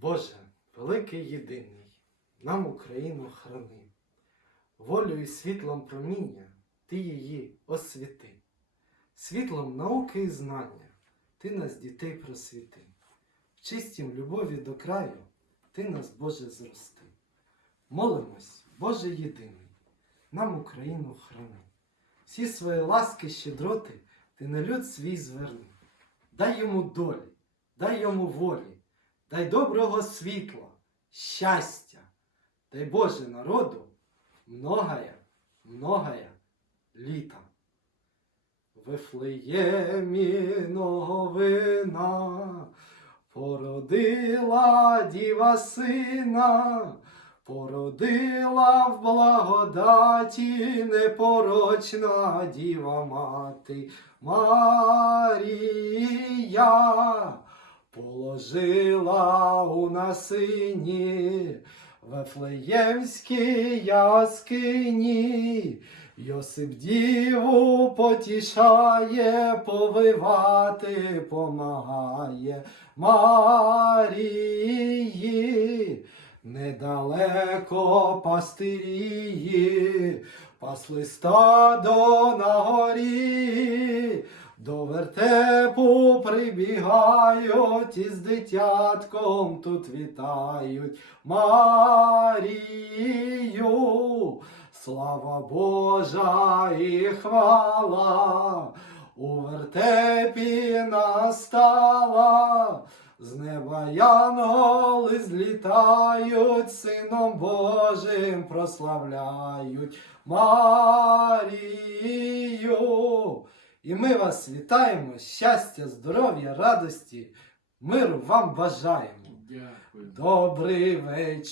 Боже, великий єдиний, нам Україну храни, волю і світлом проміння Ти її освіти, світлом науки і знання Ти нас, дітей, просвіти, в чистім любові до краю Ти нас, Боже, зрости. Молимось, Боже єдиний, нам Україну храни, всі свої ласки, щедроти Ти на люд свій зверни. Дай йому долі, дай йому волі, дай доброго світла, щастя, дай Боже народу многая, многая літа. Вифлеємі новина породила діва сина, породила в благодаті непорочна діва мати Марія положила у насині Вифлеємській яскині. Йосип діву потішає, повивати помагає Марії. Недалеко пастирії, пасли стадо на горі, до вертепу прибігають і з дитятком тут вітають Марію. Слава Божа і хвала у вертепі настала. З неба янголи злітають, Сином Божим прославляють Марію. І ми вас вітаємо, щастя, здоров'я, радості, миру вам бажаємо. Дякую. Добрий вечір.